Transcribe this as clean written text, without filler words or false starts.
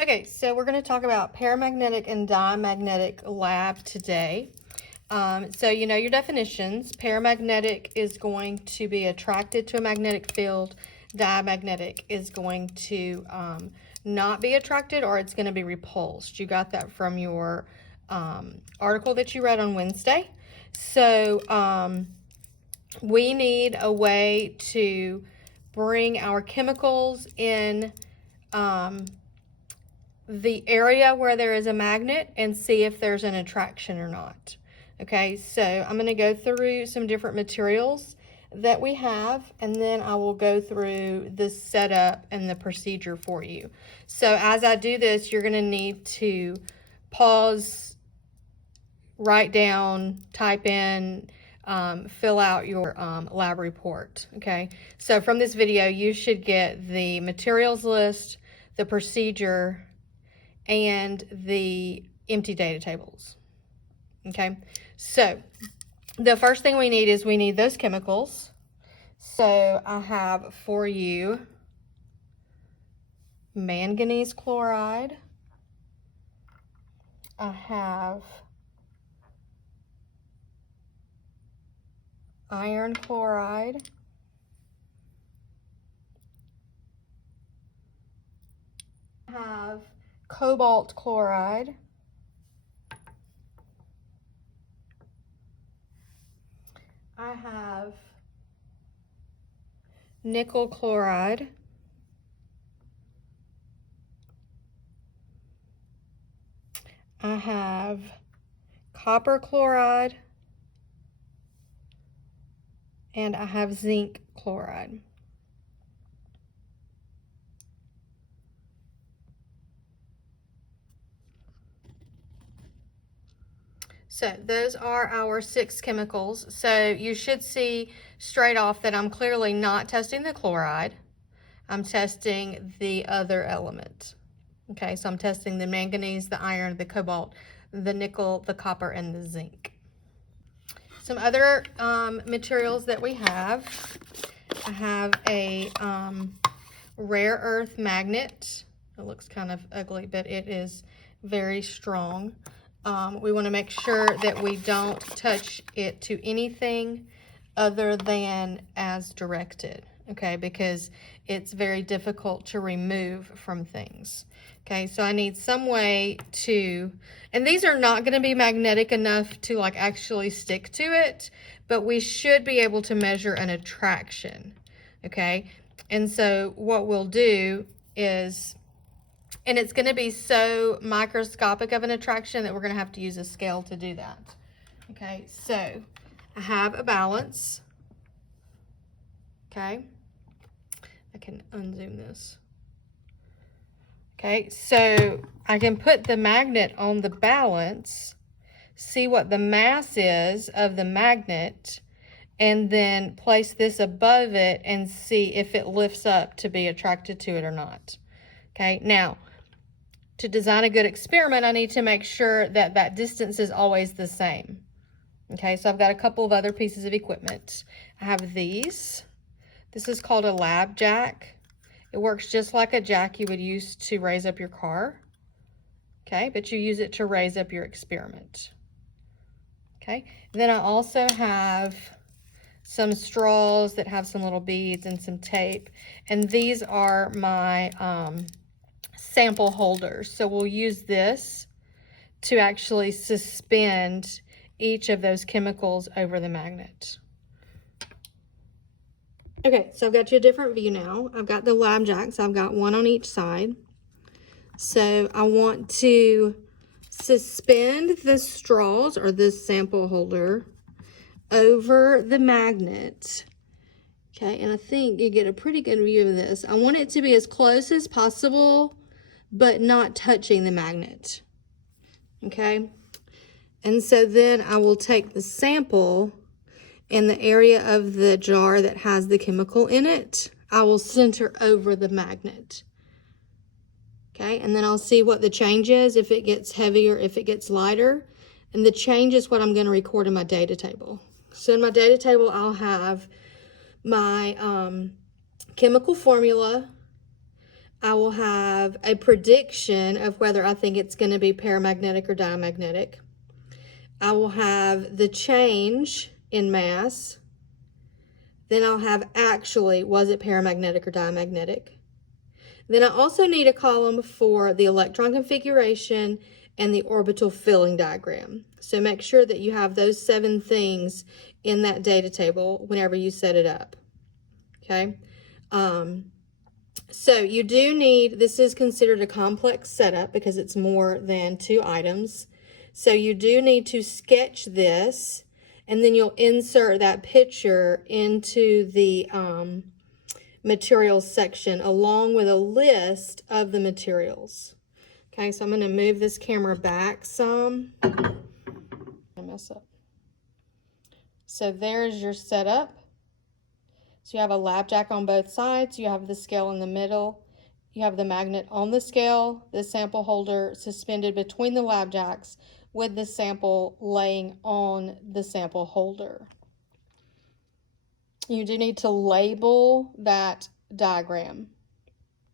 Okay, so we're going to talk about paramagnetic and diamagnetic lab today. So you know your definitions. Paramagnetic is going to be attracted to a magnetic field. Diamagnetic is going to not be attracted, or it's going to be repulsed. You got that from your article that you read on Wednesday. So we need a way to bring our chemicals in the area where there is a magnet and see if there's an attraction or not. Okay, so I'm going to go through some different materials that we have, and then I will go through the setup and the procedure for you. So as I do this, you're going to need to pause, write down, type in, fill out your lab report. Okay, so from this video, you should get the materials list, the procedure, and the empty data tables. Okay, so the first thing we need is we need those chemicals. So I have for you manganese chloride. I have iron chloride. I have cobalt chloride. I have nickel chloride. I have copper chloride. And I have zinc chloride. So those are our 6 chemicals. So you should see straight off that I'm clearly not testing the chloride. I'm testing the other element. Okay, so I'm testing the manganese, the iron, the cobalt, the nickel, the copper, and the zinc. Some other materials that we have. I have a rare earth magnet. It looks kind of ugly, but it is very strong. We want to make sure that we don't touch it to anything other than as directed, okay, because it's very difficult to remove from things. Okay, so I need some way to, and these are not going to be magnetic enough to like actually stick to it, but we should be able to measure an attraction, okay? And so what we'll do is, and it's going to be so microscopic of an attraction that we're going to have to use a scale to do that. Okay, so I have a balance. Okay, I can unzoom this. Okay, so I can put the magnet on the balance, see what the mass is of the magnet, and then place this above it and see if it lifts up to be attracted to it or not. Okay, now, to design a good experiment, I need to make sure that that distance is always the same. Okay, so I've got a couple of other pieces of equipment. I have these. This is called a lab jack. It works just like a jack you would use to raise up your car. Okay, but you use it to raise up your experiment. Okay, then I also have some straws that have some little beads and some tape. And these are my sample holders. So we'll use this to actually suspend each of those chemicals over the magnet. Okay, so I've got you a different view now. I've got the lab jacks. I've got one on each side. So I want to suspend the straws or this sample holder over the magnet. Okay, and I think you get a pretty good view of this. I want it to be as close as possible, but not touching the magnet. Okay, and so then I will take the sample in the area of the jar that has the chemical in it. I will center over the magnet. Okay, and then I'll see what the change is, if it gets heavier, if it gets lighter. And the change is what I'm going to record in my data table. So in my data table, I'll have my chemical formula. I will have a prediction of whether I think it's going to be paramagnetic or diamagnetic. I will have the change in mass. Then I'll have actually, was it paramagnetic or diamagnetic? Then I also need a column for the electron configuration and the orbital filling diagram. So make sure that you have those 7 things in that data table whenever you set it up. Okay. So you do need, this is considered a complex setup because it's more than 2 items. So you do need to sketch this, and then you'll insert that picture into the materials section along with a list of the materials. Okay, so I'm going to move this camera back some. I mess up. So there's your setup. So you have a lab jack on both sides, you have the scale in the middle, you have the magnet on the scale, the sample holder suspended between the lab jacks with the sample laying on the sample holder. You do need to label that diagram.